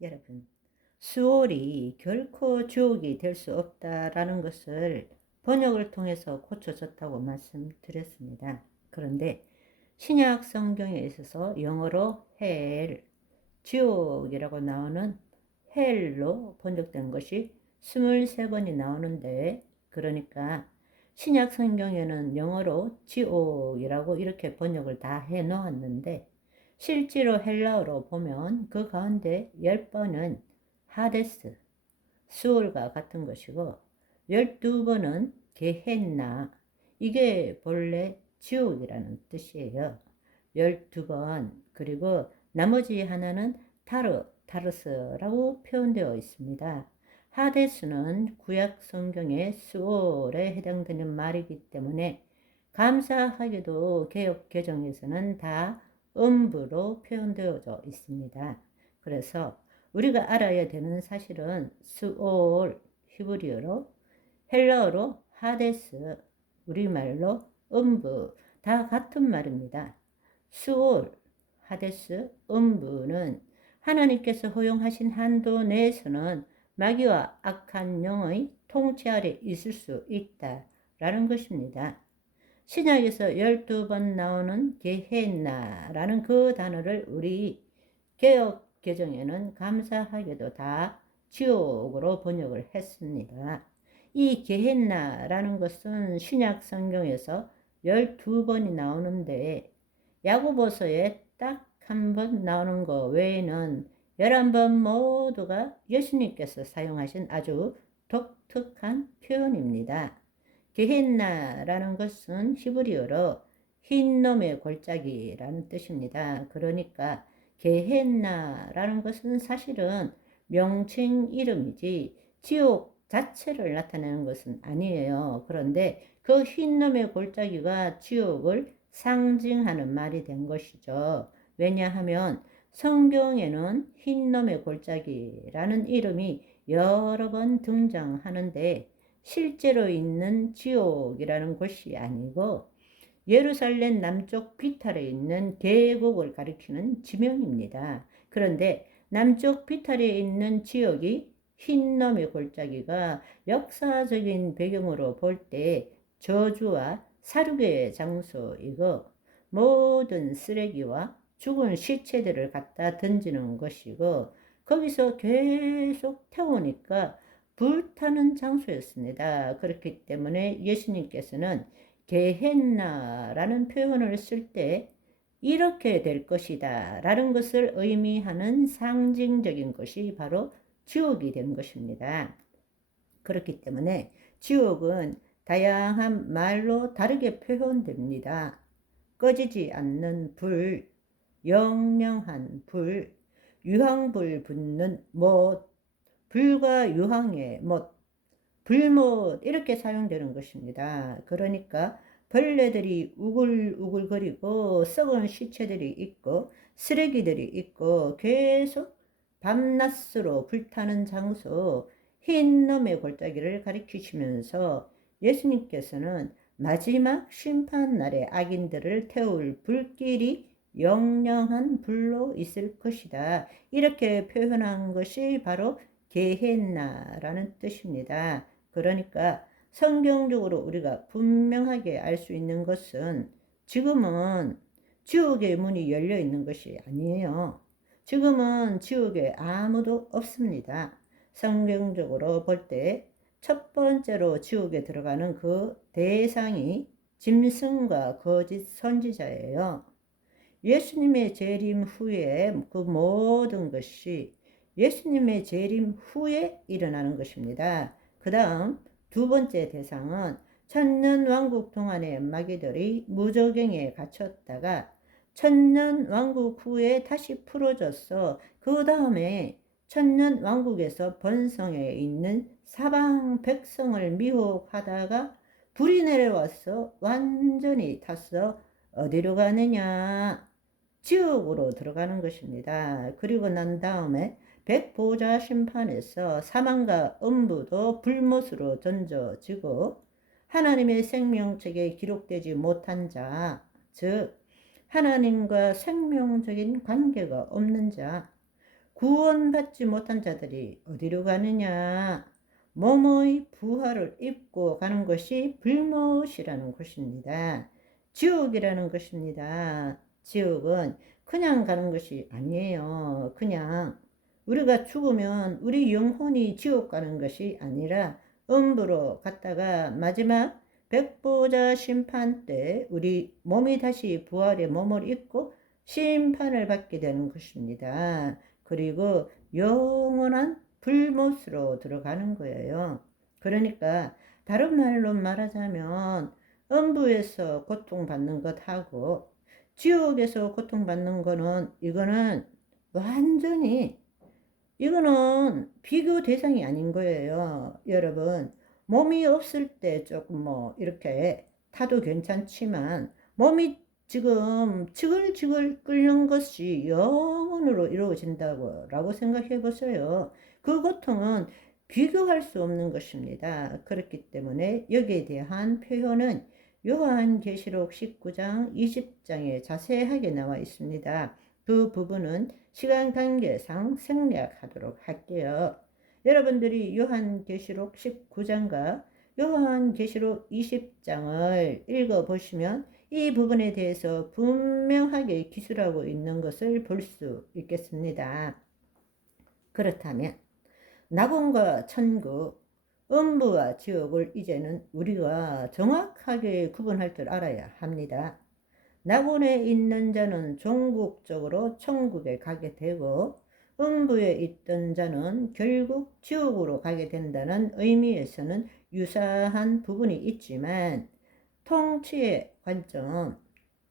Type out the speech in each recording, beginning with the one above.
여러분, 수월이 결코 주옥이 될 수 없다라는 것을 번역을 통해서 고쳐졌다고 말씀드렸습니다. 그런데 신약 성경에 있어서 영어로 헬, 지옥이라고 나오는 헬로 번역된 것이 23번이 나오는데, 그러니까 신약 성경에는 영어로 지옥이라고 이렇게 번역을 다 해 놓았는데, 실제로 헬라어로 보면 그 가운데 10번은 하데스, 수월과 같은 것이고 12번은 게헨나, 이게 본래 지옥이라는 뜻이에요. 12번, 그리고 나머지 하나는 타르스라고 표현되어 있습니다. 하데스는 구약 성경의 수월에 해당되는 말이기 때문에 감사하게도 개역 개정에서는 다 음부로 표현되어져 있습니다. 그래서 우리가 알아야 되는 사실은 스올, 히브리어로, 헬라어로 하데스, 우리말로 음부, 다 같은 말입니다. 스올, 하데스, 음부는 하나님께서 허용하신 한도 내에서는 마귀와 악한 영의 통치 아래 있을 수 있다라는 것입니다. 신약에서 12번 나오는 게헨나라는 그 단어를 우리 개역 개정에는 감사하게도 다 지옥으로 번역을 했습니다. 이 게헨나라는 것은 신약 성경에서 12번이 나오는데 야고보서에 딱 한 번 나오는 거 외에는 11번 모두가 예수님께서 사용하신 아주 독특한 표현입니다. 게헨나라는 것은 히브리어로 흰 놈의 골짜기라는 뜻입니다. 그러니까 게헨나라는 것은 사실은 명칭 이름이지 지옥 자체를 나타내는 것은 아니에요. 그런데 그 흰 놈의 골짜기가 지옥을 상징하는 말이 된 것이죠. 왜냐하면 성경에는 흰 놈의 골짜기라는 이름이 여러 번 등장하는데 실제로 있는 지옥이라는 곳이 아니고 예루살렘 남쪽 비탈에 있는 계곡을 가리키는 지명입니다. 그런데 남쪽 비탈에 있는 지역이 흰놈의 골짜기가 역사적인 배경으로 볼 때 저주와 사륙의 장소이고 모든 쓰레기와 죽은 시체들을 갖다 던지는 것이고 거기서 계속 태우니까 불타는 장소였습니다. 그렇기 때문에 예수님께서는 게헨나라는 표현을 쓸 때 이렇게 될 것이다 라는 것을 의미하는 상징적인 것이 바로 지옥이 된 것입니다. 그렇기 때문에 지옥은 다양한 말로 다르게 표현됩니다. 꺼지지 않는 불, 영영한 불, 유황불 붙는 못, 불과 유황의 못, 불못, 이렇게 사용되는 것입니다. 그러니까 벌레들이 우글우글거리고 썩은 시체들이 있고 쓰레기들이 있고 계속 밤낮으로 불타는 장소, 흰 놈의 골짜기를 가리키시면서 예수님께서는 마지막 심판날에 악인들을 태울 불길이 영영한 불로 있을 것이다, 이렇게 표현한 것이 바로 게헨나라는 뜻입니다. 그러니까 성경적으로 우리가 분명하게 알 수 있는 것은 지금은 지옥의 문이 열려 있는 것이 아니에요. 지금은 지옥에 아무도 없습니다. 성경적으로 볼 때 첫 번째로 지옥에 들어가는 그 대상이 짐승과 거짓 선지자예요. 예수님의 재림 후에 그 모든 것이 예수님의 재림 후에 일어나는 것입니다. 그 다음 두 번째 대상은 천년왕국 동안의 마귀들이 무저갱에 갇혔다가 천년왕국 후에 다시 풀어져서 그 다음에 천년왕국에서 번성해 있는 사방 백성을 미혹하다가 불이 내려와서 완전히 탔어. 어디로 가느냐? 지옥으로 들어가는 것입니다. 그리고 난 다음에 백보자 심판에서 사망과 음부도 불못으로 던져지고 하나님의 생명책에 기록되지 못한 자, 즉 하나님과 생명적인 관계가 없는 자, 구원받지 못한 자들이 어디로 가느냐? 몸의 부활을 입고 가는 것이 불못이라는 것입니다. 지옥이라는 것입니다. 지옥은 그냥 가는 것이 아니에요. 그냥 우리가 죽으면 우리 영혼이 지옥 가는 것이 아니라 음부로 갔다가 마지막 백보자 심판 때 우리 몸이 다시 부활의 몸을 입고 심판을 받게 되는 것입니다. 그리고 영원한 불못으로 들어가는 거예요. 그러니까 다른 말로 말하자면 음부에서 고통받는 것하고 지옥에서 고통받는 거는 이거는 비교 대상이 아닌 거예요. 여러분, 몸이 없을 때 조금 뭐 이렇게 타도 괜찮지만 몸이 지금 지글지글 끓는 것이 영원으로 이루어진다고 라고 생각해 보세요. 그 고통은 비교할 수 없는 것입니다. 그렇기 때문에 여기에 대한 표현은 요한계시록 19장 20장에 자세하게 나와 있습니다. 그 부분은 시간 관계상 생략하도록 할게요. 여러분들이 요한계시록 19장과 요한계시록 20장을 읽어보시면 이 부분에 대해서 분명하게 기술하고 있는 것을 볼 수 있겠습니다. 그렇다면 낙원과 천국, 음부와 지옥을 이제는 우리가 정확하게 구분할 줄 알아야 합니다. 낙원에 있는 자는 종국적으로 천국에 가게 되고 음부에 있던 자는 결국 지옥으로 가게 된다는 의미에서는 유사한 부분이 있지만 통치의 관점,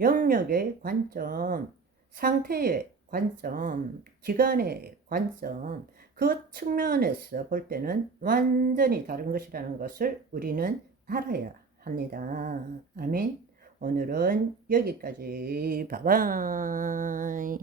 영역의 관점, 상태의 관점, 기간의 관점, 그 측면에서 볼 때는 완전히 다른 것이라는 것을 우리는 알아야 합니다. 아멘. 오늘은 여기까지. 바이바이.